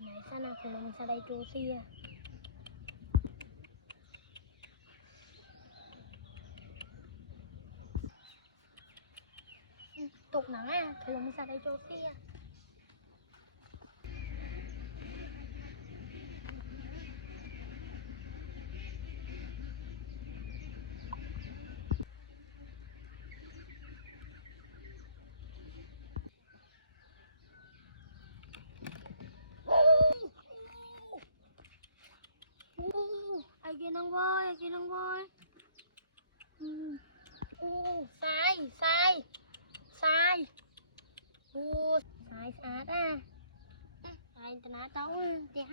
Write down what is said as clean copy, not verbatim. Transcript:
Này sana khủng long sa đây trô xia. Tục nắng à, khủng long sa đây trô xia. Ai kia nong voi, ai kia nong voi. Sai, sai, sai. Sai sát à. Sai tao nói tao tiếc.